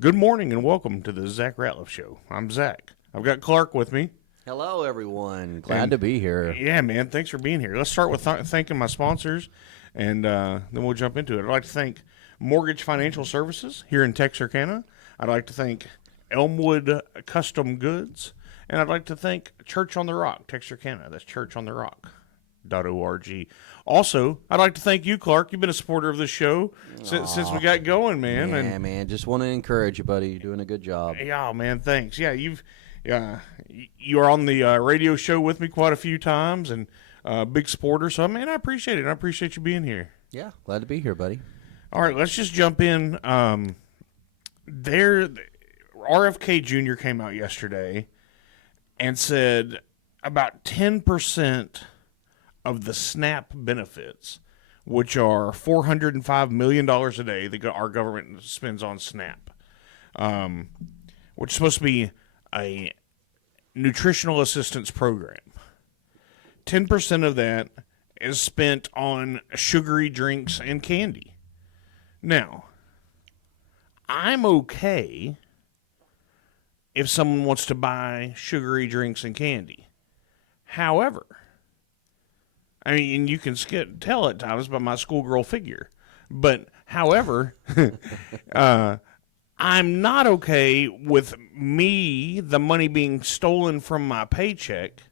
Good morning and welcome to the Zach Ratliff Show. I'm Zach. I've got Klark with me. Hello, everyone. Glad And to be here. Yeah, man, thanks for being here. Let's start with thanking my sponsors, and then we'll jump into it. I'd like to thank Mortgage Financial Services here in Texarkana. I'd like to thank Elmwood Custom Goods, and I'd like to thank Church on the Rock, Texarkana. That's churchontherock.org. Also, I'd like to thank you, Klark. You've been a supporter of this show since we got going, man. Yeah, man. Just want to encourage you, buddy. You're doing a good job. Yeah, man, thanks. Yeah, you are on the radio show with me quite a few times, and big supporter. So, man, I appreciate it. I appreciate you being here. Yeah, glad to be here, buddy. All right, let's just jump in. RFK Jr. came out yesterday and said about 10% of the SNAP benefits, which are $405 million a day that our government spends on SNAP, which is supposed to be a nutritional assistance program. 10% of that is spent on sugary drinks and candy. Now, I'm okay if someone wants to buy sugary drinks and candy. However, I mean, you can tell at times by my schoolgirl figure. But, however, I'm not okay with the money being stolen from my paycheck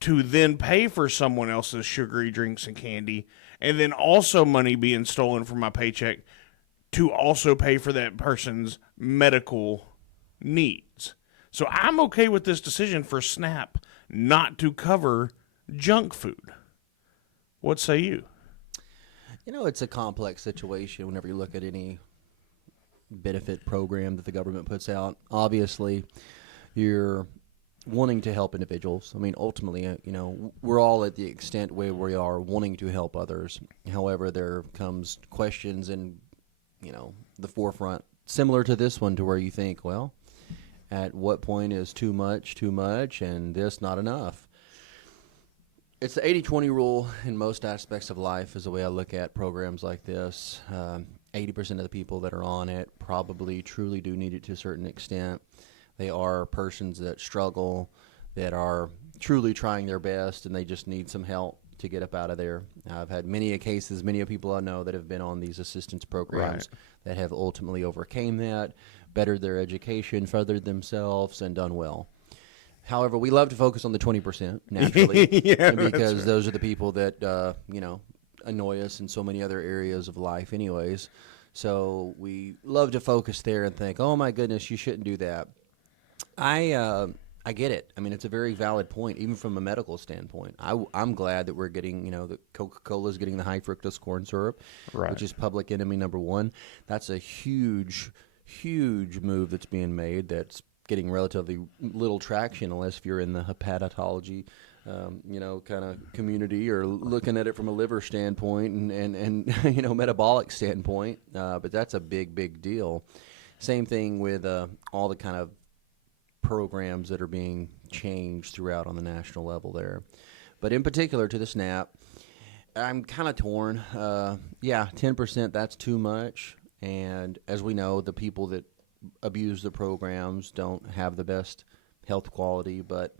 to then pay for someone else's sugary drinks and candy, and then also money being stolen from my paycheck to also pay for that person's medical needs. So I'm okay with this decision for SNAP not to cover junk food. What say you? You know, it's a complex situation whenever you look at any benefit program that the government puts out. Obviously, you're wanting to help individuals. I mean, ultimately, we're all at the extent where we are wanting to help others. However, there comes questions in, the forefront, similar to this one, to where you think, well, at what point is too much, and this not enough? It's the 80-20 rule in most aspects of life is the way I look at programs like this. 80% of the people that are on it probably truly do need it to a certain extent. They are persons that struggle, that are truly trying their best, and they just need some help to get up out of there. I've had many cases, many people I know that have been on these assistance programs that have ultimately overcame that, bettered their education, furthered themselves, and done well. However, we love to focus on the 20%, naturally, because those are the people that, annoy us in so many other areas of life anyways. So we love to focus there and think, oh, my goodness, you shouldn't do that. I get it. I mean, it's a very valid point, even from a medical standpoint. I'm glad that we're getting, that Coca-Cola is getting the high fructose corn syrup, which is public enemy number one. That's a huge, huge move that's being made that's getting relatively little traction unless if you're in the hepatology, kind of community or looking at it from a liver standpoint and metabolic standpoint. But that's a big, big deal. Same thing with all the kind of programs that are being changed throughout on the national level there. But in particular to the SNAP, I'm kind of torn. 10%, that's too much. And as we know, the people that abuse the programs don't have the best health quality, but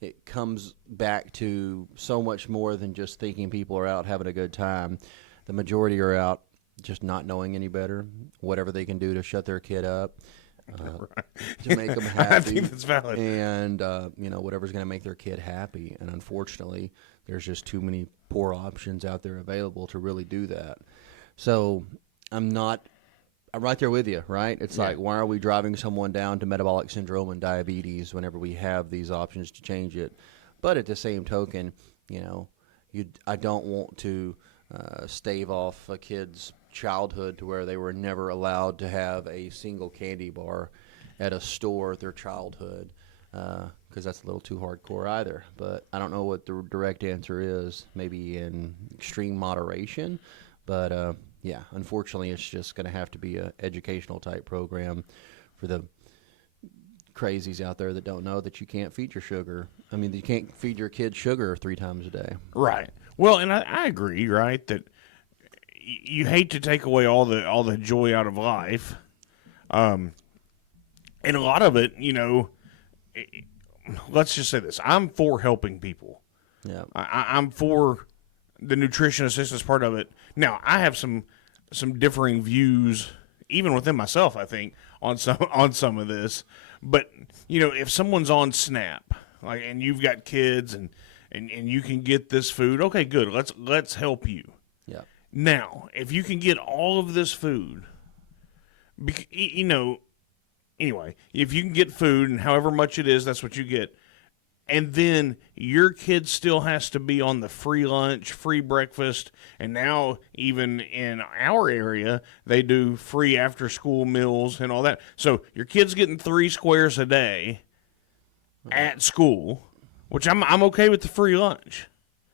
it comes back to so much more than just thinking people are out having a good time. The majority are out just not knowing any better, whatever they can do to shut their kid up, to make them happy. I think that's valid. And, whatever's going to make their kid happy. And unfortunately, there's just too many poor options out there available to really do that. So I'm right there with you, right? It's like, why are we driving someone down to metabolic syndrome and diabetes whenever we have these options to change it? But at the same token, I don't want to stave off a kid's childhood to where they were never allowed to have a single candy bar at a store at their childhood, because that's a little too hardcore either. But I don't know what the direct answer is, maybe in extreme moderation, but unfortunately, it's just going to have to be an educational type program for the crazies out there that don't know that you can't feed your sugar. I mean, you can't feed your kids sugar 3 times a day. Right. Well, and I agree, right, that you hate to take away all the joy out of life, And a lot of it, let's just say this: I'm for helping people. Yeah. I'm for the nutrition assistance part of it. Now, I have some differing views, even within myself, I think, on some of this. But if someone's on SNAP, like, and you've got kids, and you can get this food, okay, good. Let's help you. Yeah. Now, if you can get all of this food, anyway, if you can get food and however much it is, that's what you get. And then your kid still has to be on the free lunch, free breakfast, and now even in our area, they do free after-school meals and all that. So your kid's getting 3 squares a day at school, which I'm okay with the free lunch.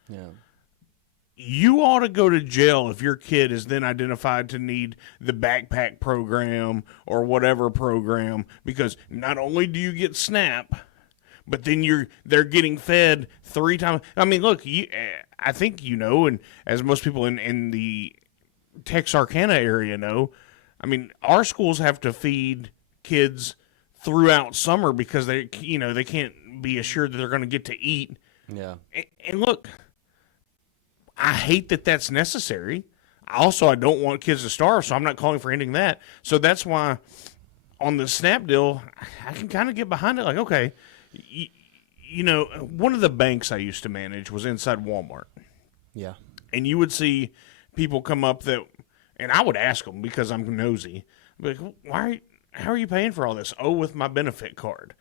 Yeah. You ought to go to jail if your kid is then identified to need the backpack program or whatever program, because not only do you get SNAP, but then they're getting fed 3 times. I mean, look, I think and as most people in the Texarkana area know, I mean, our schools have to feed kids throughout summer because they can't be assured that they're going to get to eat. Yeah. And look, I hate that that's necessary. I don't want kids to starve, so I'm not calling for ending that. So that's why on the SNAP deal, I can kind of get behind it. Like, okay, one of the banks I used to manage was inside Walmart. Yeah. And you would see people come up and I would ask them because I'm nosy, like, how are you paying for all this? Oh, with my benefit card.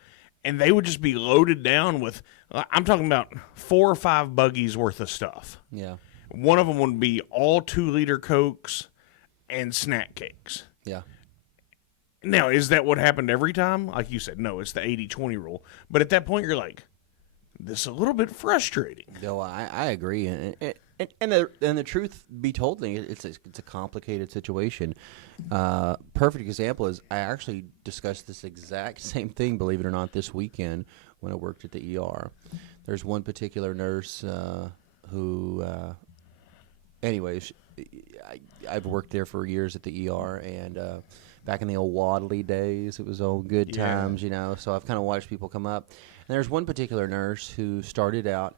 And they would just be loaded down with, I'm talking about 4 or 5 buggies worth of stuff. Yeah. One of them would be all 2-liter Cokes and snack cakes. Yeah. Now, is that what happened every time? Like you said, no, it's the 80-20 rule. But at that point, you're like, this is a little bit frustrating. No, I agree, and the truth be told, it's a complicated situation. Perfect example is I actually discussed this exact same thing, believe it or not, this weekend when I worked at the ER. There's one particular nurse who, anyways, I've worked there for years at the ER, and back in the old Wadley days, it was all good times, So I've kind of watched people come up. And there's one particular nurse who started out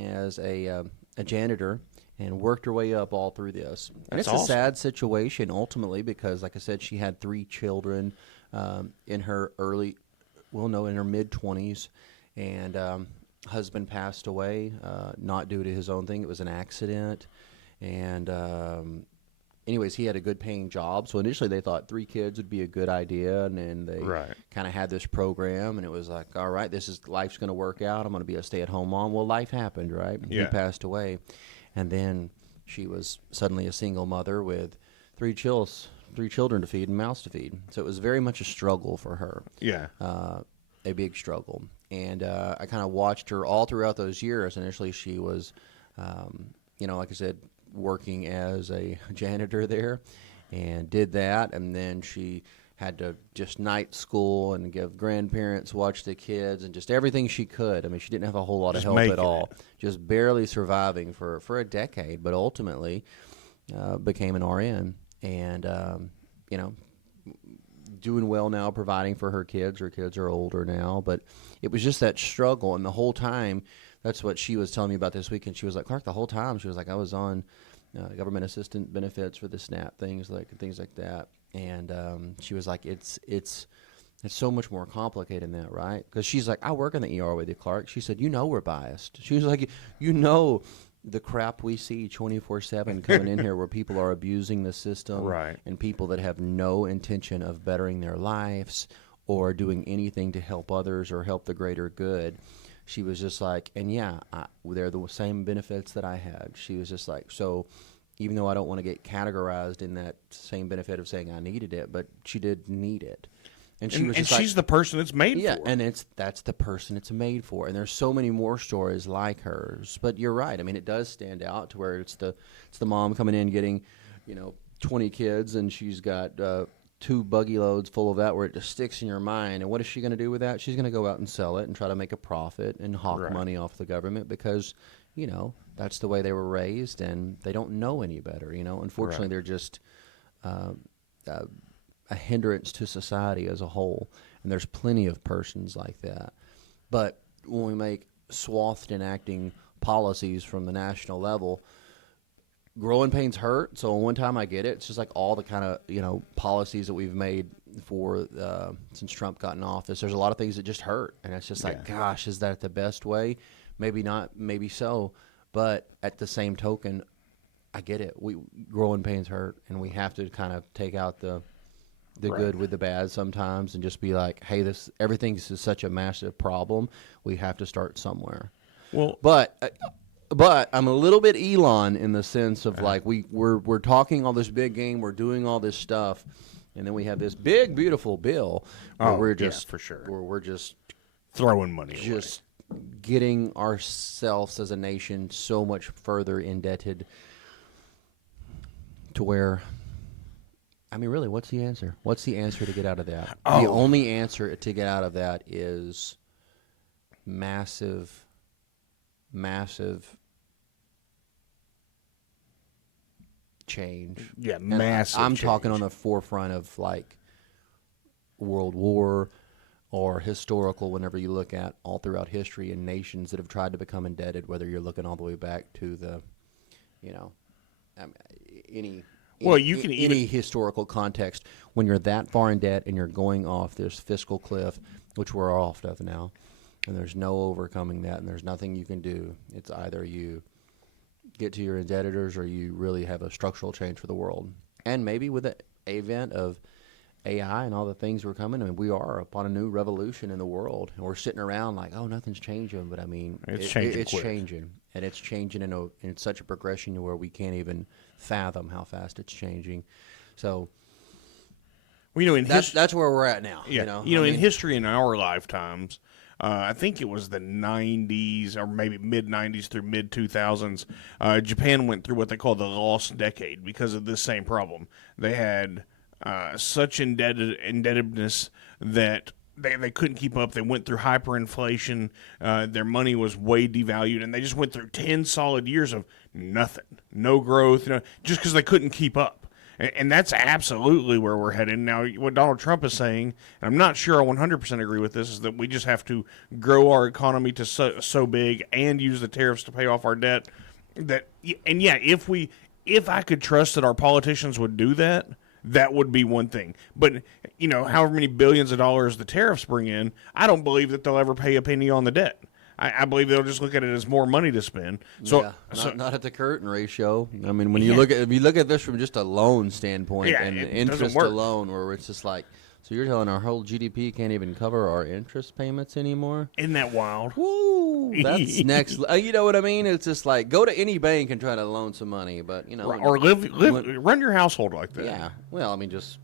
as a janitor and worked her way up all through this. And it's awesome. A sad situation ultimately because, like I said, she had 3 children in her in her mid-20s, and husband passed away, not due to his own thing. It was an accident, and anyways, he had a good paying job. So initially they thought 3 kids would be a good idea. And then they kind of had this program, and it was like, all right, life's going to work out. I'm going to be a stay-at-home mom. Well, life happened, right? Yeah. He passed away. And then she was suddenly a single mother with 3 children to feed and mouths to feed. So it was very much a struggle for her. Yeah. A big struggle. And I kind of watched her all throughout those years. Initially she was, like I said, working as a janitor there, and did that, and then she had to just night school and give grandparents, watch the kids, and just everything she could. I mean, she didn't have a whole lot of help at all. Just barely surviving for a decade, but ultimately became an RN, and doing well now, providing for her kids. Her kids are older now, but it was just that struggle, and the whole time. That's what she was telling me about this weekend. She was like, Clark, the whole time, she was like, I was on government assistant benefits for the SNAP things like that. And she was like, it's so much more complicated than that, right? Because she's like, I work in the ER with you, Clark. She said, we're biased. She was like, the crap we see 24/7 coming in here where people are abusing the system, Right. And people that have no intention of bettering their lives or doing anything to help others or help the greater good. She was just like, and they're the same benefits that I had. She was just like, so even though I don't want to get categorized in that same benefit of saying I needed it, but she did need it. And she's the person it's made for. Yeah, and that's the person it's made for. And there's so many more stories like hers. But you're right. I mean, it does stand out to where it's the mom coming in getting, 20 kids, and she's got 2 buggy loads full of that where it just sticks in your mind. And what is she going to do with that? She's going to go out and sell it and try to make a profit and hawk money off the government because, that's the way they were raised and they don't know any better. Unfortunately, they're just a hindrance to society as a whole. And there's plenty of persons like that. But when we make swathed enacting policies from the national level, growing pains hurt. So one time I get it. It's just like all the kind of policies that we've made for since Trump got in office. There's a lot of things that just hurt, and it's just like, gosh, is that the best way? Maybe not. Maybe so. But at the same token, I get it. Growing pains hurt, and we have to kind of take out the good with the bad sometimes, and just be like, hey, everything's such a massive problem. We have to start somewhere. Well, but I'm a little bit Elon in the sense of like we're talking all this big game, we're doing all this stuff, and then we have this big beautiful bill where we're just for sure. where we're just throwing money just getting ourselves as a nation so much further indebted to where, I mean, really, what's the answer? What's the answer to get out of that? The only answer to get out of that is massive change. Yeah, and massive I'm change. talking on the forefront of like World War or historical, whenever you look at all throughout history and nations that have tried to become indebted, whether you're looking all the way back to the, any historical context, when you're that far in debt and you're going off this fiscal cliff, which we're off of now, and there's no overcoming that, and there's nothing you can do. It's either you get to your indebtedness or you really have a structural change for the world. And maybe with the advent of AI and all the things we're coming, I mean, we are upon a new revolution in the world. And we're sitting around like, oh, nothing's changing. But I mean, it's changing. It's changing. And it's changing in such a progression to where we can't even fathom how fast it's changing. So, that's where we're at now. Yeah. In history in our lifetimes, I think it was the 90s or maybe mid-90s through mid-2000s, Japan went through what they call the lost decade because of this same problem. They had such indebtedness that they couldn't keep up. They went through hyperinflation. Their money was way devalued, and they just went through 10 solid years of nothing, no growth, just because they couldn't keep up. And that's absolutely where we're headed. Now, what Donald Trump is saying, and I'm not sure I 100% agree with this, is that we just have to grow our economy to so big and use the tariffs to pay off our debt. If I could trust that our politicians would do that, that would be one thing. But, however many billions of dollars the tariffs bring in, I don't believe that they'll ever pay a penny on the debt. I believe they'll just look at it as more money to spend. So, not at the current ratio. I mean, when you look at this from just a loan standpoint and interest alone, where it's just like, so you're telling our whole GDP can't even cover our interest payments anymore? Isn't that wild? Woo! That's next. You know what I mean? It's just like, go to any bank and try to loan some money, but or run your household like that. Yeah. Well, I mean, just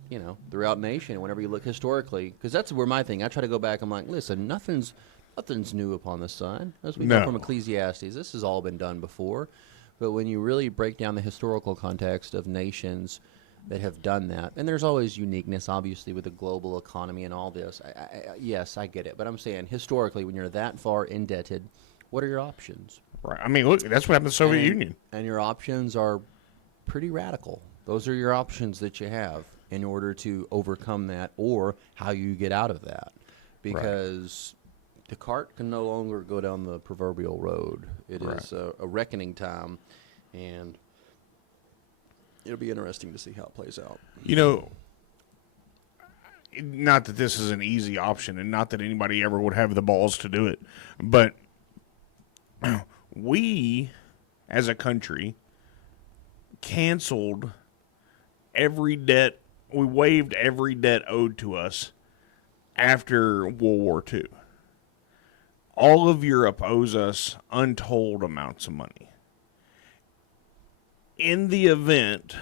throughout nation, whenever you look historically, because that's where my thing. I try to go back. I'm like, listen, nothing's new upon the sun. As we know from Ecclesiastes, this has all been done before. But when you really break down the historical context of nations that have done that, and there's always uniqueness, obviously, with the global economy and all this. Yes, I get it. But I'm saying, historically, when you're that far indebted, what are your options? Right. I mean, look, that's what happened to the Soviet Union. And your options are pretty radical. Those are your options that you have in order to overcome that, or how you get out of that. Because the cart can no longer go down the proverbial road. It is a reckoning time, and it'll be interesting to see how it plays out. Not that this is an easy option, and not that anybody ever would have the balls to do it, but we, as a country, canceled every debt. We waived every debt owed to us after World War II. All of Europe owes us untold amounts of money. In the event,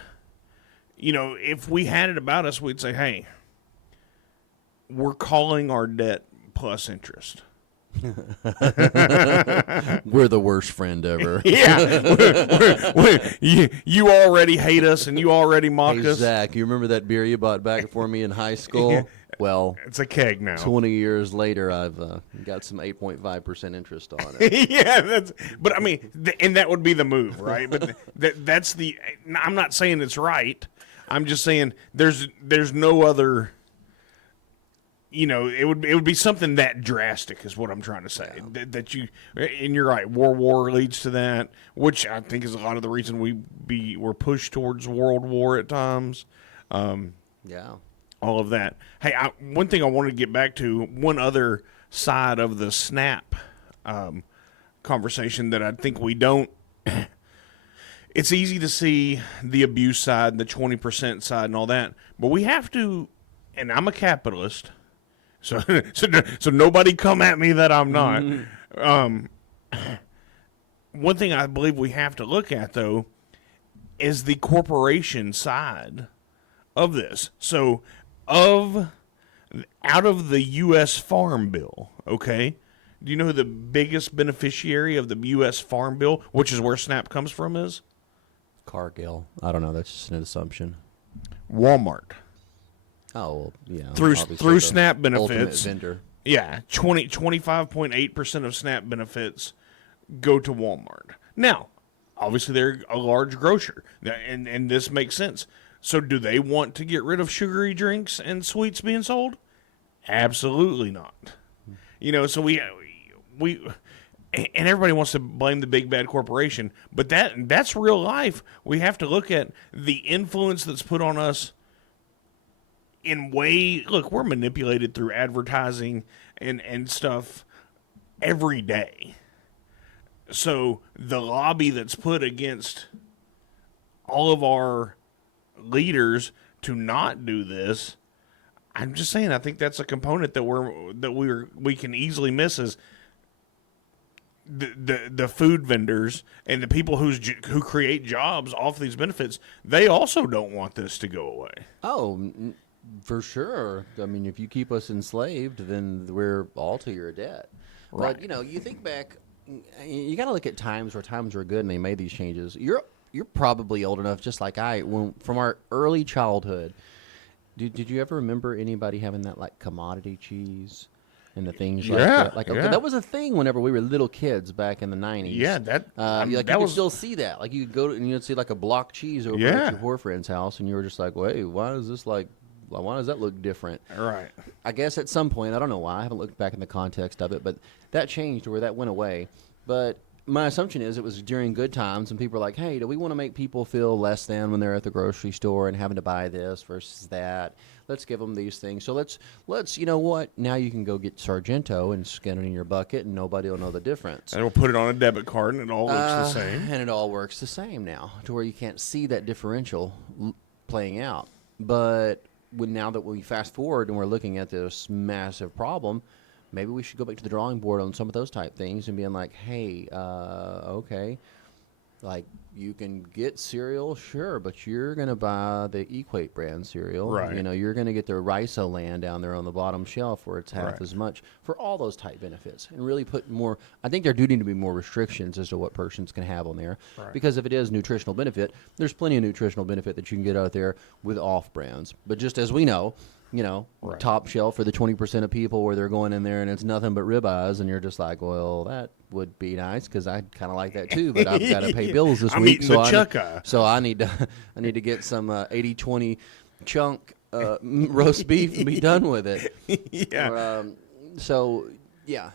if we had it about us, we'd say, hey, we're calling our debt plus interest. We're the worst friend ever. Yeah. You already hate us and you already mock us. Zach, you remember that beer you bought back for me in high school? Well, it's a keg now. 20 years later, I've got some 8.5% interest on it. Yeah, but I mean, and that would be the move, right? But that's I'm not saying it's right. I'm just saying there's no other. It would be something that drastic is what I'm trying to say. Yeah. That you, and you're right. War leads to that, which I think is a lot of the reason we're pushed towards World War at times. Yeah. All of that. Hey, one thing I wanted to get back to, one other side of the SNAP conversation that I think we don't. It's easy to see the abuse side, the 20% side, and all that, but we have to. And I'm a capitalist. So, so nobody come at me that I'm not. One thing I believe we have to look at, though, is the corporation side of this. So, out of the U.S. Farm Bill, okay, do you know who the biggest beneficiary of the U.S. Farm Bill, which is where SNAP comes from, is? Cargill. I don't know. That's just an assumption. Walmart. Oh, well, yeah. Through SNAP benefits. Ultimate vendor. Yeah, 25.8% of SNAP benefits go to Walmart. Now, obviously they're a large grocer, and this makes sense. So do they want to get rid of sugary drinks and sweets being sold? Absolutely not. So we and everybody wants to blame the big bad corporation, but that's real life. We have to look at the influence that's put on us. Look, we're manipulated through advertising and stuff every day. So the lobby that's put against all of our leaders to not do this, I'm just saying, I think that's a component that we can easily miss is the food vendors and the people who create jobs off these benefits. They also don't want this to go away. Oh, for sure. I mean, if you keep us enslaved, then we're all to your debt. Right. But, you think back, you got to look at times where times were good and they made these changes. You're probably old enough, just like from our early childhood. Did you ever remember anybody having that, like, commodity cheese and the things like that? Like, okay, that was a thing whenever we were little kids back in the 90s. Yeah, you could still see that. Like, you could go and you'd see, like, a block cheese over at your boyfriend's house, and you were just like, wait, why does that look different? Right. I guess at some point, I don't know why, I haven't looked back in the context of it, but that changed where that went away. But my assumption is it was during good times, and people were like, hey, do we want to make people feel less than when they're at the grocery store and having to buy this versus that? Let's give them these things. So let's you know what? Now you can go get Sargento and skin it in your bucket, and nobody will know the difference. And we'll put it on a debit card, and it all looks the same. And it all works the same now, to where you can't see that differential playing out. But now that we fast forward and we're looking at this massive problem, maybe we should go back to the drawing board on some of those type things and being like, hey, okay, like, you can get cereal, sure, but you're going to buy the Equate brand cereal. Right. You're going to get the Risoland down there on the bottom shelf where it's half as much for all those type benefits. And really put more, I think there do need to be more restrictions as to what persons can have on there. Right. Because if it is nutritional benefit, there's plenty of nutritional benefit that you can get out there with off brands. But just as we know, top shelf for the 20% of people where they're going in there and it's nothing but ribeyes, and you're just like, well, that would be nice because I'd kind of like that too, but I've got to pay bills this week, so I need to get some 80-20 chunk roast beef and be done with it. Yeah.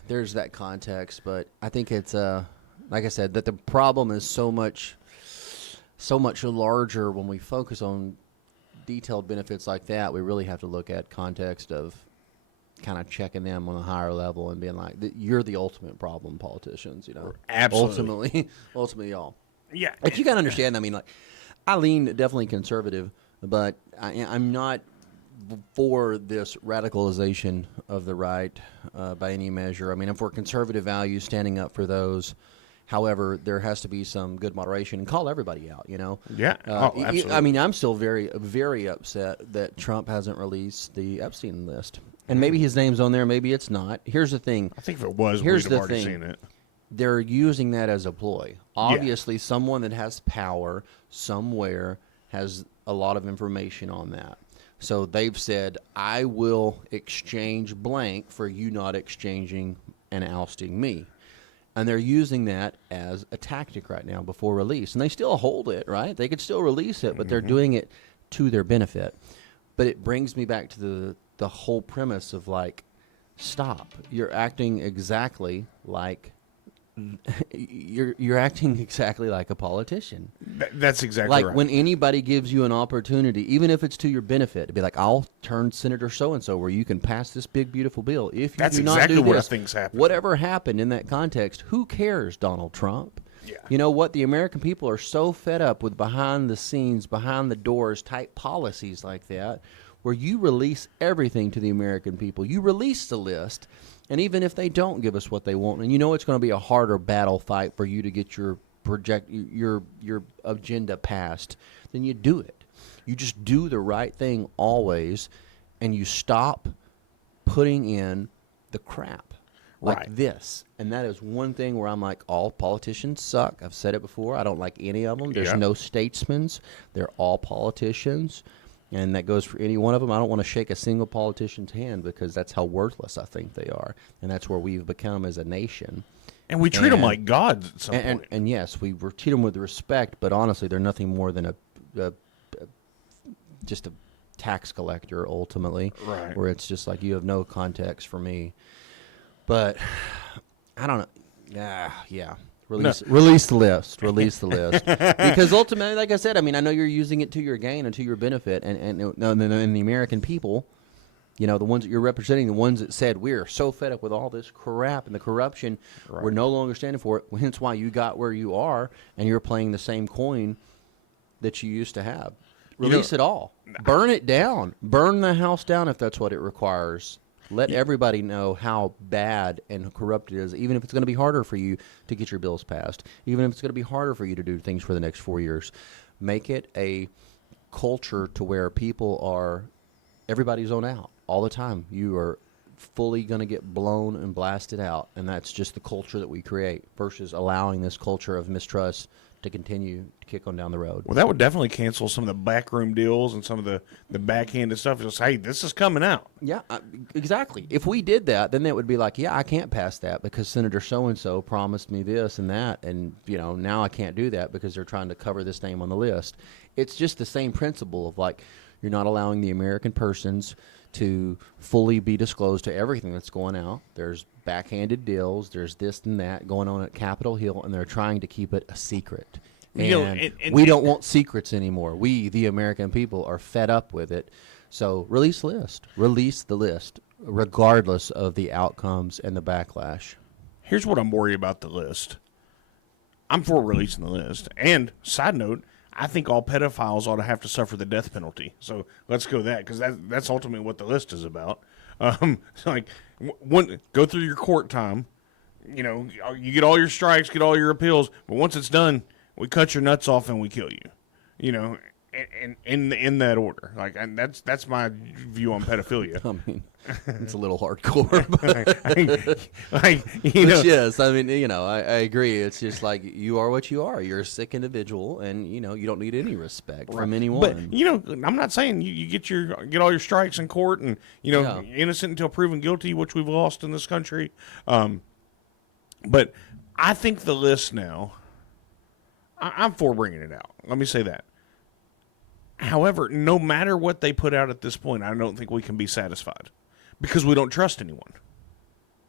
There's that context, but I think it's like I said, that the problem is so much larger when we focus on detailed benefits like that. We really have to look at context of kind of checking them on a higher level and being like, you're the ultimate problem, politicians, Absolutely. Ultimately y'all. Yeah. Like, you got to understand, I mean, like, I lean definitely conservative, but I'm not for this radicalization of the right by any measure. I mean, if we're conservative values, standing up for those. However, there has to be some good moderation and call everybody out, Yeah. Absolutely. I mean, I'm still very, very upset that Trump hasn't released the Epstein list. And maybe his name's on there, maybe it's not. Here's the thing. I think if it was, we'd have already seen it. They're using that as a ploy. Obviously, someone that has power somewhere has a lot of information on that. So they've said, I will exchange blank for you not exchanging and ousting me. And they're using that as a tactic right now before release. And they still hold it, right? They could still release it, but they're doing it to their benefit. But it brings me back to the whole premise of like, stop. You're acting exactly like you're acting exactly like a politician. That's exactly Like right. when anybody gives you an opportunity, even if it's to your benefit, to be like, I'll turn Senator so-and-so where you can pass this big, beautiful bill. If you That's do exactly not do what I this, think's happening. whatever happened in that context, who cares, Donald Trump? Yeah. You know what? The American people are so fed up with behind the scenes, behind the doors type policies like that, where you release everything to the American people. You release the list, and even if they don't give us what they want, and you know it's going to be a harder battle fight for you to get your agenda passed, then you do it. You just do the right thing always, and you stop putting in the crap like Right. this. And that is one thing where I'm like, all politicians suck. I've said it before. I don't like any of them. There's Yeah. no statesmen. They're all politicians. And that goes for any one of them. I don't want to shake a single politician's hand because that's how worthless I think they are. And that's where we've become as a nation. And we treat them And- like gods at some point. And yes, we treat them with respect, but honestly, they're nothing more than just a tax collector ultimately. Right. Where it's just like, you have no context for me. But I don't know. Yeah. Release the list. Release the list. Because ultimately, like I said, I mean, I know you're using it to your gain and to your benefit, and the American people, you know, the ones that you're representing, the ones that said we're so fed up with all this crap and the corruption, we're no longer standing for it. Hence why you got where you are, and you're playing the same coin that you used to have. Release it all. Burn it down. Burn the house down if that's what it requires. Let everybody know how bad and corrupt it is, even if it's going to be harder for you to get your bills passed, even if it's going to be harder for you to do things for the next 4 years. Make it a culture to where people are, everybody's zoned out all the time. You are fully going to get blown and blasted out, and that's just the culture that we create versus allowing this culture of mistrust to continue to kick on down the road. Well, that would definitely cancel some of the backroom deals and some of the backhanded stuff. Just, hey, this is coming out. Yeah, exactly. If we did that, then it would be like, yeah, I can't pass that because Senator so-and-so promised me this and that, and, you know, now I can't do that because they're trying to cover this name on the list. It's just the same principle of, like, you're not allowing the American persons to fully be disclosed to everything that's going out. There's backhanded deals. There's this and that going on at Capitol Hill, and they're trying to keep it a secret. And, You know, and we don't want secrets anymore. We, the American people, are fed up with it. So release the list. Release the list, regardless of the outcomes and the backlash. Here's what I'm worried about the list. I'm for releasing the list. And, side note, I think all pedophiles ought to have to suffer the death penalty. So let's go that, because that's ultimately what the list is about. Like, go through your court time. You know, you get all your strikes, get all your appeals, but once it's done, we cut your nuts off and we kill you. You know, and in that order. Like, and that's my view on pedophilia. I mean, it's a little hardcore. You know, Yes, I mean, you know, I agree. It's just like, you are what you are. You're a sick individual, and, you know, you don't need any respect from anyone. But, you know, I'm not saying you get all your strikes in court and, you know, innocent until proven guilty, which we've lost in this country. But I think the list now, I'm for bringing it out. Let me say that. However, no matter what they put out at this point, I don't think we can be satisfied because we don't trust anyone.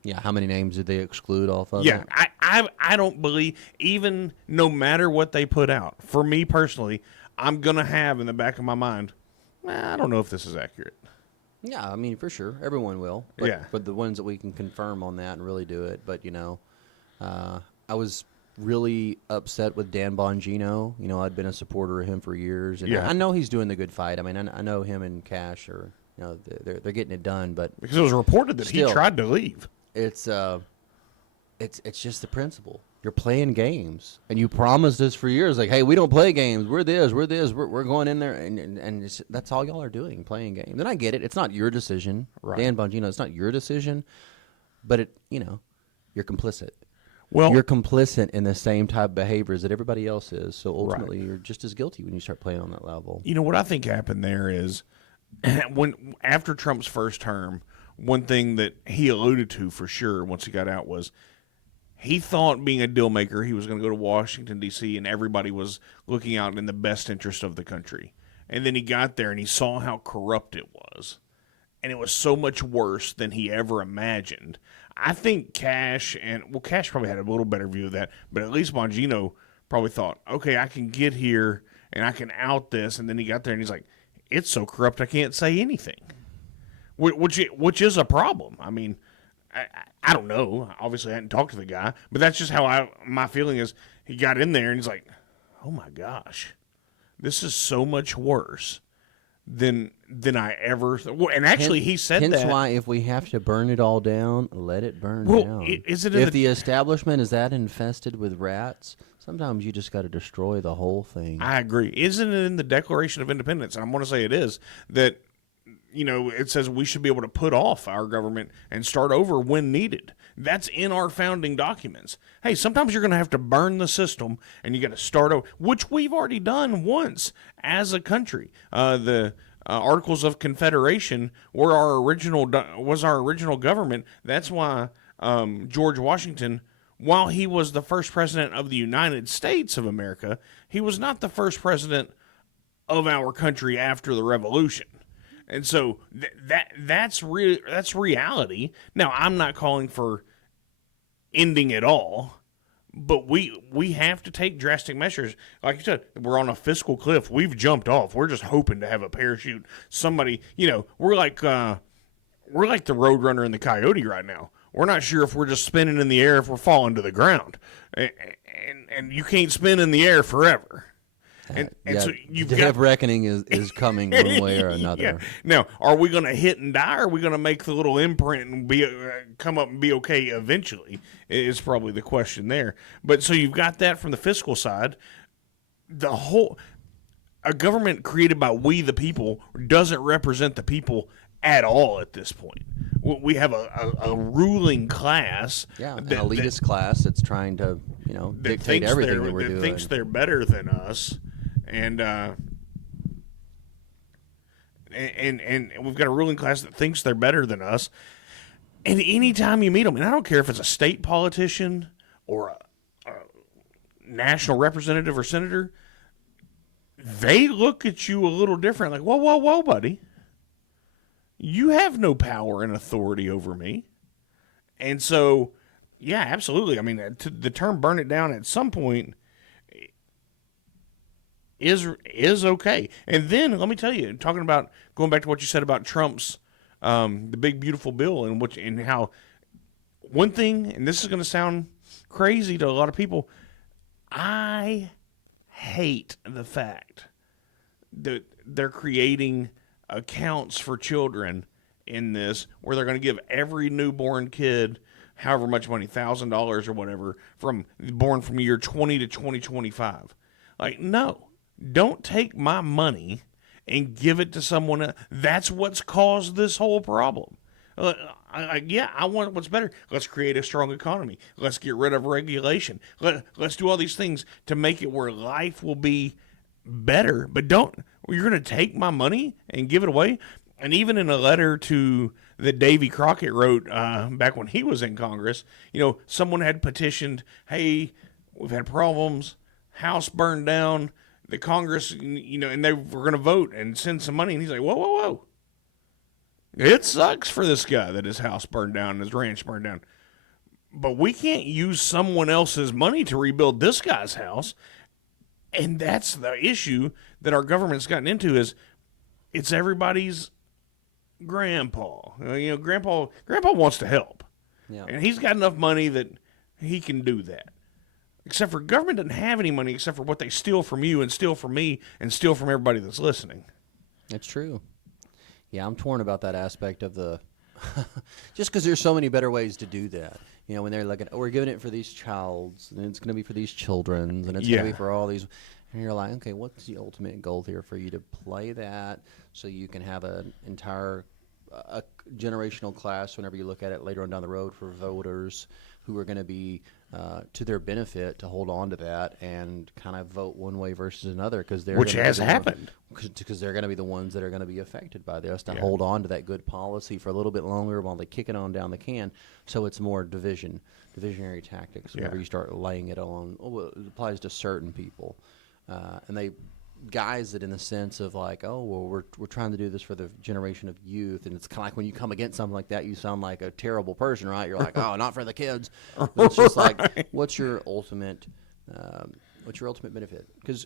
Yeah, how many names did they exclude off of Yeah, it? I don't believe, even no matter what they put out, for me personally, I'm going to have in the back of my mind, I don't know if this is accurate. Yeah, I mean, for sure. Everyone will. But, Yeah. But the ones that we can confirm on that and really do it. But, you know, I was really upset with Dan Bongino. You know, I'd been a supporter of him for years. And Yeah. I know he's doing the good fight. I mean, I know him and Cash are, you know, they're getting it done. But Because it was reported that Still. he tried to leave. it's just the principle. You're playing games, and you promised us for years, like, hey, we don't play games. We're this. We're going in there, and that's all y'all are doing, playing games. And I get it. It's not your decision, Right. Dan Bongino. It's not your decision, but you're complicit. Well, You're complicit in the same type of behaviors that everybody else is. So ultimately, you're just as guilty when you start playing on that level. you know what I think happened there is after Trump's first term, one thing that he alluded to for sure once he got out was he thought, being a deal maker, he was going to go to Washington, D.C., and everybody was looking out in the best interest of the country. and then he got there and he saw how corrupt it was. And it was so much worse than he ever imagined. I think Cash probably had a little better view of that, but at least Bongino probably thought, okay, I can get here and I can out this. And then he got there and he's like, it's so corrupt I can't say anything, which is a problem. I mean, I don't know. Obviously, I hadn't talked to the guy, but that's just how my feeling is. He got in there and he's like, oh my gosh, this is so much worse than I ever. And actually, he said hence that. Hence why, if we have to burn it all down, let it burn down. If the establishment is that infested with rats, sometimes you just got to destroy the whole thing. I agree. Isn't it in the Declaration of Independence? And I'm going to say it is that. It says we should be able to put off our government and start over when needed. That's in our founding documents. Hey, sometimes you're going to have to burn the system and you got to start over, which we've already done once as a country. The Articles of Confederation was our original government. That's why George Washington, while he was the first president of the United States of America, he was not the first president of our country after the Revolution. And so that's reality. Now, I'm not calling for ending it all, but we have to take drastic measures. Like you said, we're on a fiscal cliff. We've jumped off. We're just hoping to have a parachute. Somebody, we're like the Roadrunner and the Coyote right now. We're not sure if we're just spinning in the air, if we're falling to the ground. And you can't spin in the air forever. And so you've the day of reckoning is coming one way or another. Yeah. Now, are we going to hit and die, or are we going to make the little imprint and come up and be okay eventually? Is probably the question there. But so you've got that from the fiscal side. A government created by we the people doesn't represent the people at all at this point. We have a ruling class, an elitist class that's trying to dictate everything that we're doing. That thinks they're better than us. And we've got a ruling class that thinks they're better than us. And anytime you meet them, and I don't care if it's a state politician or a national representative or senator, they look at you a little different. Like, whoa, buddy. You have no power and authority over me. And so, yeah, absolutely. I mean, the term burn it down at some point is okay. And then let me tell you, going back to what you said about Trump's the big beautiful bill and how one thing, and this is going to sound crazy to a lot of people, I hate the fact that they're creating accounts for children in this where they're going to give every newborn kid however much money, $1,000 or whatever, born from year 20 to 2025. Like, no. Don't take my money and give it to someone else. That's what's caused this whole problem. I want what's better. Let's create a strong economy. Let's get rid of regulation. Let's do all these things to make it where life will be better. But you're going to take my money and give it away? And even in a letter that Davy Crockett wrote back when he was in Congress, someone had petitioned, hey, we've had problems, house burned down, the Congress, and they were going to vote and send some money. And he's like, whoa. It sucks for this guy that his house burned down and his ranch burned down. But we can't use someone else's money to rebuild this guy's house. And that's the issue that our government's gotten into is it's everybody's grandpa. Grandpa wants to help. Yeah. And he's got enough money that he can do that. Except for government doesn't have any money except for what they steal from you and steal from me and steal from everybody that's listening. That's true. Yeah, I'm torn about that aspect of the just because there's so many better ways to do that. When they're looking, we're giving it for these childs, and it's going to be for these children's, and it's going to be for all these. And you're like, okay, what's the ultimate goal here for you to play that so you can have an entire a generational class whenever you look at it later on down the road for voters who are going to be to their benefit to hold on to that and kind of vote one way versus another which has happened because they're going to be the ones that are going to be affected by this to hold on to that good policy for a little bit longer while they kick it on down the can. So it's more divisionary tactics whenever you start laying it on. It applies to certain people, and guise it in the sense of like, oh, well, we're trying to do this for the generation of youth, and it's kind of like when you come against something like that, you sound like a terrible person, right? You're like, oh, not for the kids. And it's just like, what's your ultimate benefit? Because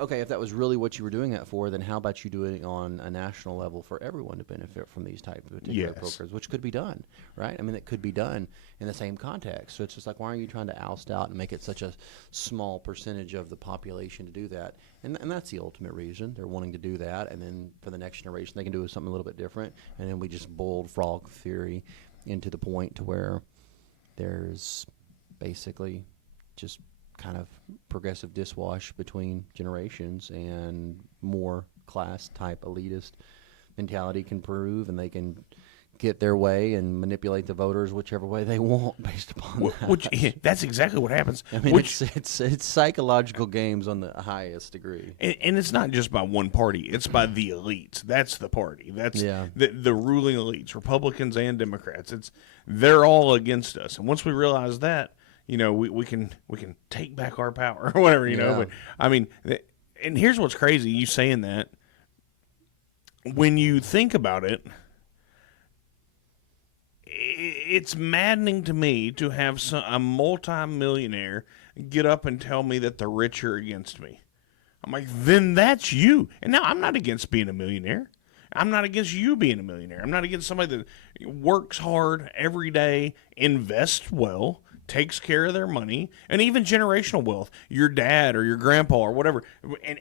okay, if that was really what you were doing that for, then how about you do it on a national level for everyone to benefit from these type of particular programs, which could be done, right? I mean, it could be done in the same context. So it's just like, why are you trying to oust out and make it such a small percentage of the population to do that? And that's the ultimate reason they're wanting to do that. And then for the next generation, they can do something a little bit different. And then we just boiled frog theory into the point to where there's basically just kind of progressive diswash between generations, and more class type elitist mentality can prove, and they can get their way and manipulate the voters whichever way they want based upon that. Which that's exactly what happens. I mean, it's psychological games on the highest degree, and it's not just by one party; it's by the elites. That's the party. That's the ruling elites, Republicans and Democrats. They're all against us, and once we realize that, we can take back our power or whatever, know. But I mean, and here's what's crazy: you saying that, when you think about it, it's maddening to me to have a multi-millionaire get up and tell me that the rich are against me. I'm like, then that's you. And now I'm not against being a millionaire. I'm not against you being a millionaire. I'm not against somebody that works hard every day, invests well, takes care of their money, and even generational wealth. Your dad or your grandpa or whatever,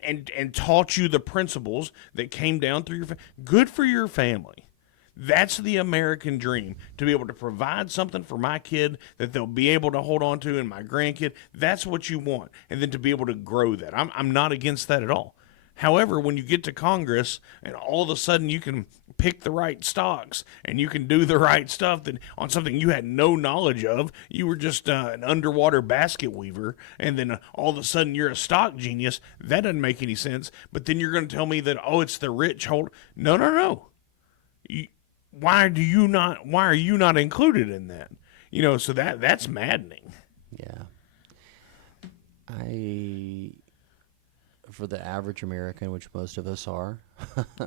and taught you the principles that came down through good for your family. That's the American dream, to be able to provide something for my kid that they'll be able to hold on to, and my grandkid. That's what you want, and then to be able to grow that. I'm not against that at all. However, when you get to Congress and all of a sudden you can pick the right stocks and you can do the right stuff that on something you had no knowledge of, you were just an underwater basket weaver, and then all of a sudden you're a stock genius, that doesn't make any sense. But then you're going to tell me that, oh, it's the rich hold. No. Why are you not included in that? So that's maddening. Yeah. For the average American, which most of us are,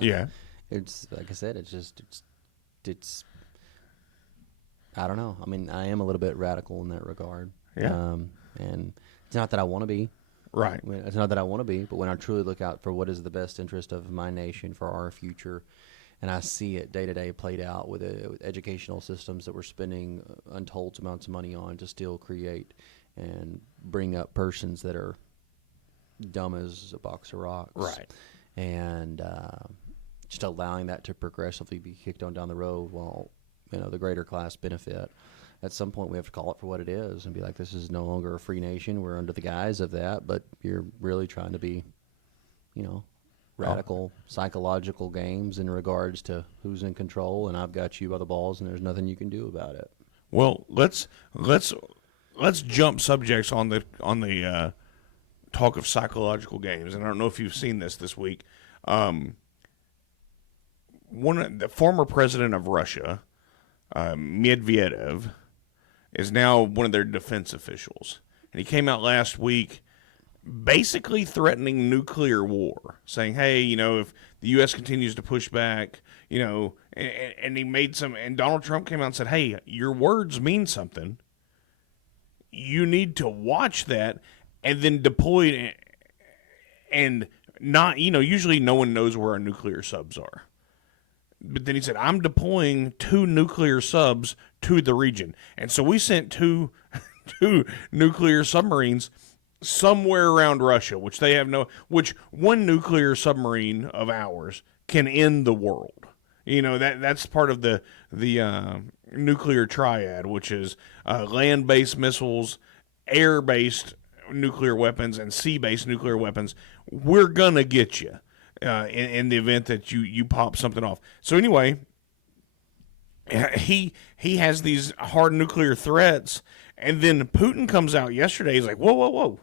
yeah, it's like I said, it's I don't know. I mean, I am a little bit radical in that regard. Yeah. And it's not that I want to be. Right. It's not that I want to be, but when I truly look out for what is the best interest of my nation for our future, and I see it day to day played out with educational systems that we're spending untold amounts of money on to still create and bring up persons that are dumb as a box of rocks. Right. And just allowing that to progressively be kicked on down the road while, the greater class benefit. At some point, we have to call it for what it is and be like, this is no longer a free nation. We're under the guise of that, but you're really trying to be, radical psychological games in regards to who's in control, and I've got you by the balls, and there's nothing you can do about it. Well, let's jump subjects on the talk of psychological games, and I don't know if you've seen this week. The former president of Russia, Medvedev, is now one of their defense officials, and he came out last week basically threatening nuclear war, saying, hey, if the U.S. continues to push back, and he made and Donald Trump came out and said, hey, your words mean something. You need to watch that and then deploy it, and not, usually no one knows where our nuclear subs are. But then he said, I'm deploying 2 nuclear subs to the region. And so we sent two nuclear submarines somewhere around Russia, which they have which one nuclear submarine of ours can end the world. That's part of the nuclear triad, which is land-based missiles, air-based nuclear weapons, and sea-based nuclear weapons. We're gonna get you in the event that you pop something off. So anyway, he has these hard nuclear threats, and then Putin comes out yesterday. He's like, whoa.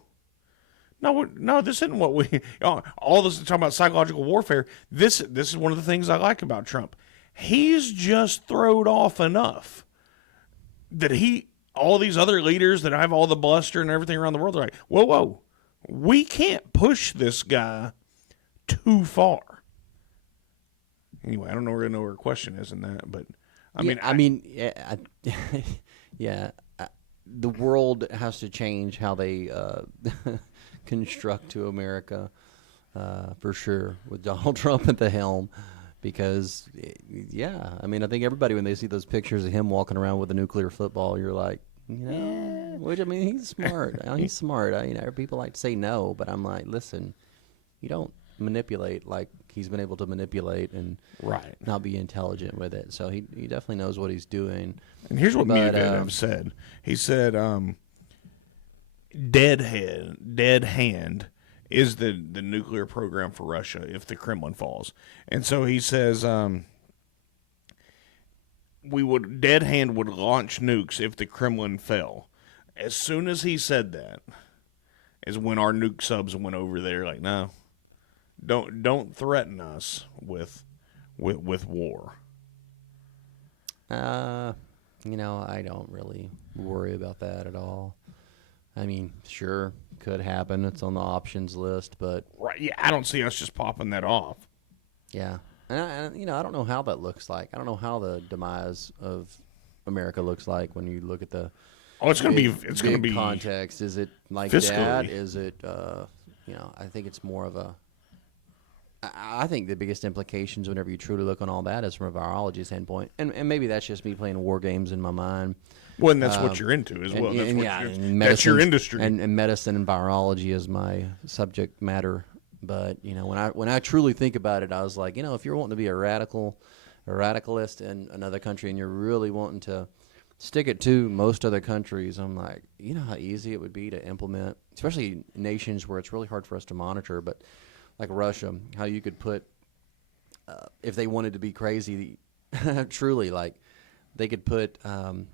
No, this isn't what we. All this is talking about psychological warfare. This is one of the things I like about Trump. He's just throwed off enough that all these other leaders that have all the bluster and everything around the world are like, whoa, we can't push this guy too far. Anyway, I don't really know where her question is in that, but yeah, the world has to change how they construct to America for sure with Donald Trump at the helm. Because, I think everybody, when they see those pictures of him walking around with a nuclear football, you're like, which, he's smart. He's smart. People like to say no, but I'm like, listen, you don't manipulate like he's been able to manipulate and not be intelligent with it. So he definitely knows what he's doing. And here's what Medvedev said. He said, dead hand is the nuclear program for Russia if the Kremlin falls. And so he says dead hand would launch nukes if the Kremlin fell. As soon as he said that is when our nuke subs went over there like, no, don't threaten us with war. I don't really worry about that at all. Sure, could happen. It's on the options list, but I don't see us just popping that off. Yeah, and I don't know how that looks like. I don't know how the demise of America looks like when you look at the. It's going to be context. Is it like fiscally. that? Is it? I think it's more of a. I think the biggest implications whenever you truly look on all that is from a virology standpoint, and maybe that's just me playing war games in my mind. Well, and that's what you're into as well. That's your industry. And medicine and virology is my subject matter. But when I truly think about it, I was like, if you're wanting to be a radicalist in another country, and you're really wanting to stick it to most other countries, I'm like, how easy it would be to implement, especially nations where it's really hard for us to monitor, but like Russia, how you could put, if they wanted to be crazy, truly, like they could put kind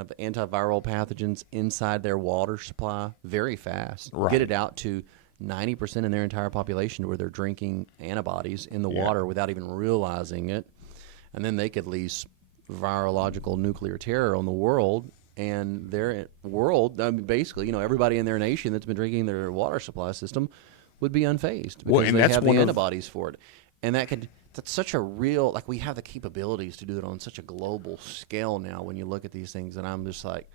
of antiviral pathogens inside their water supply very fast, get it out to 90% in their entire population where they're drinking antibodies in the water without even realizing it. And then they could lease virological nuclear terror on the world, and their world, basically, everybody in their nation that's been drinking their water supply system would be unfazed because they have the antibodies for it. And that's such a real, like, we have the capabilities to do it on such a global scale now when you look at these things, and I'm just like,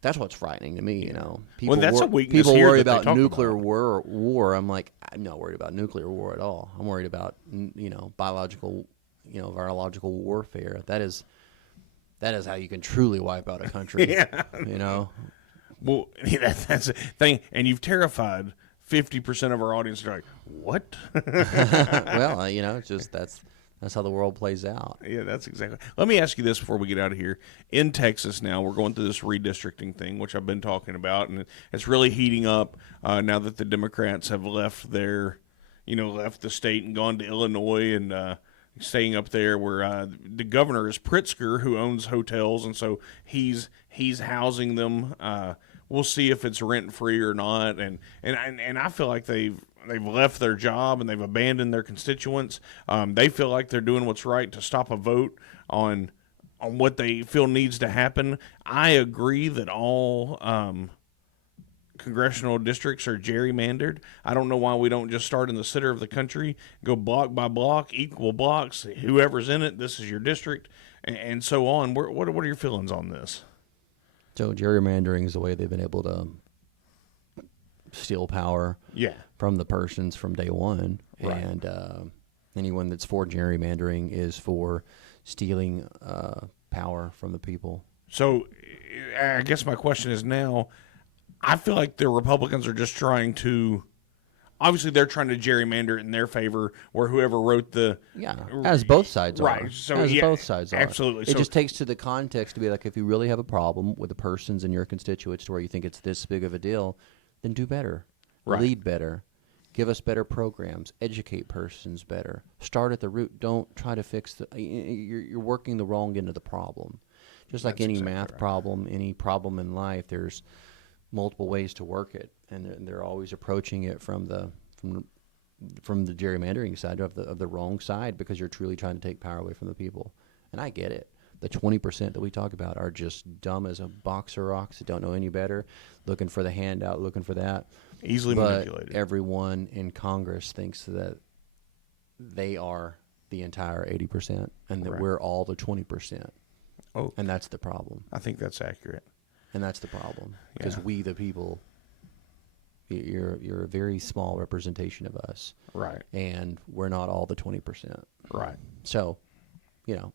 that's what's frightening to me, People, that's a weakness people here worry that they about talk nuclear about. war. I'm like, I'm not worried about nuclear war at all. I'm worried about, biological, virological warfare. That is how you can truly wipe out a country, Well, that's the thing, and you've terrified 50% of our audience. Are like, what? Well, it's just that's how the world plays out. Yeah, that's exactly. Let me ask you this before we get out of here. In Texas now, we're going through this redistricting thing, which I've been talking about, and it's really heating up now that the Democrats have left left the state and gone to Illinois and staying up there where the governor is Pritzker, who owns hotels, and so he's housing them. We'll see if it's rent free or not, and I feel like they've left their job and they've abandoned their constituents. They feel like they're doing what's right to stop a vote on what they feel needs to happen. I agree that all congressional districts are gerrymandered. I don't know why we don't just start in the center of the country, go block by block, equal blocks. Whoever's in it, this is your district, and so on. What are your feelings on this? So gerrymandering is the way they've been able to steal power from the persons from day one. Right. And anyone that's for gerrymandering is for stealing power from the people. So I guess my question is now, I feel like the Republicans are just trying to, obviously they're trying to gerrymander it in their favor, where whoever wrote the... Yeah, as both sides are. Right. So, as both sides are. Absolutely. It just takes to the context to be like, if you really have a problem with the persons in your constituents to where you think it's this big of a deal, then do better. Right. Lead better. Give us better programs. Educate persons better. Start at the root. Don't try to fix the... You're working the wrong end of the problem. Just like any math problem, any problem in life, there's multiple ways to work it, and they're always approaching it from the gerrymandering side of the wrong side, because you're truly trying to take power away from the people. And I get it. The 20% that we talk about are just dumb as a box of rocks that don't know any better, looking for the handout, looking for that. Easily manipulated. Everyone in Congress thinks that they are the entire 80%, and that Right. we're all the 20%. Oh, And that's the problem. I think that's accurate. And that's the problem. Because Yeah. we, the people, you're a very small representation of us. Right. And we're not all the 20%. Right. So,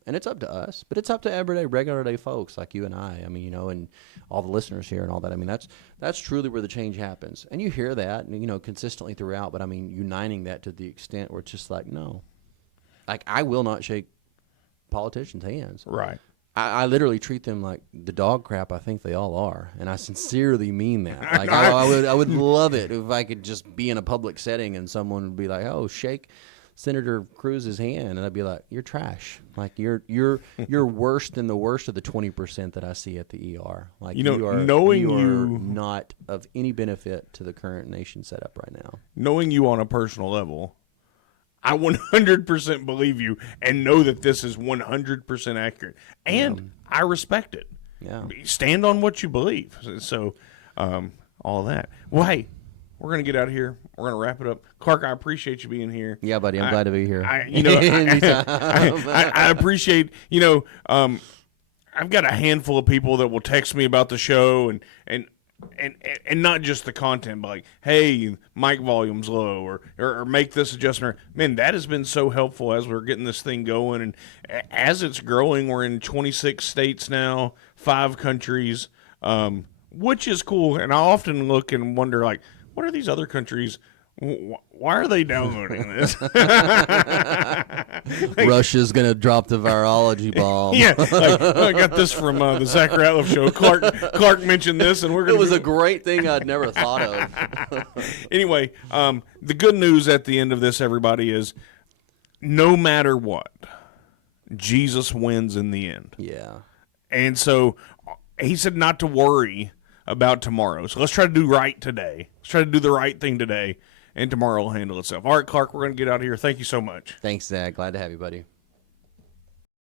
and it's up to us, but it's up to everyday, regular day folks like you and I. I mean, and all the listeners here and all that. I mean, that's truly where the change happens. And you hear that, consistently throughout. But I mean, uniting that to the extent where it's just like, no, like I will not shake politicians' hands. Right. I literally treat them like the dog crap I think they all are, and I sincerely mean that. Like I would love it if I could just be in a public setting and someone would be like, "Oh, shake Senator Cruz's hand," and I'd be like, "You're trash. Like you're worse than the worst of the 20% that I see at the ER. Like you are not of any benefit to the current nation setup right now." Knowing you on a personal level, I 100% believe you and know that this is 100% accurate. And I respect it. Yeah. Stand on what you believe. So, all of that. Well, hey, we're going to get out of here. We're going to wrap it up. Clark, I appreciate you being here. Yeah, buddy. I'm glad to be here. I appreciate, I've got a handful of people that will text me about the show and not just the content, but like, hey, mic volume's low, or make this adjustment. Man, that has been so helpful as we're getting this thing going, and as it's growing. We're in 26 states now, 5 countries, which is cool. And I often look and wonder, like, what are these other countries? Why are they downloading this? Russia's gonna drop the virology bomb. Yeah, like, I got this from the Zach Ratliff show. Clark mentioned this, and we're gonna. It was a great thing I'd never thought of. Anyway, the good news at the end of this, everybody, is no matter what, Jesus wins in the end. Yeah. And so he said not to worry about tomorrow. So let's try to do right today. Let's try to do the right thing today, and tomorrow will handle itself. All right, Clark, we're going to get out of here. Thank you so much. Thanks, Zach. Glad to have you, buddy.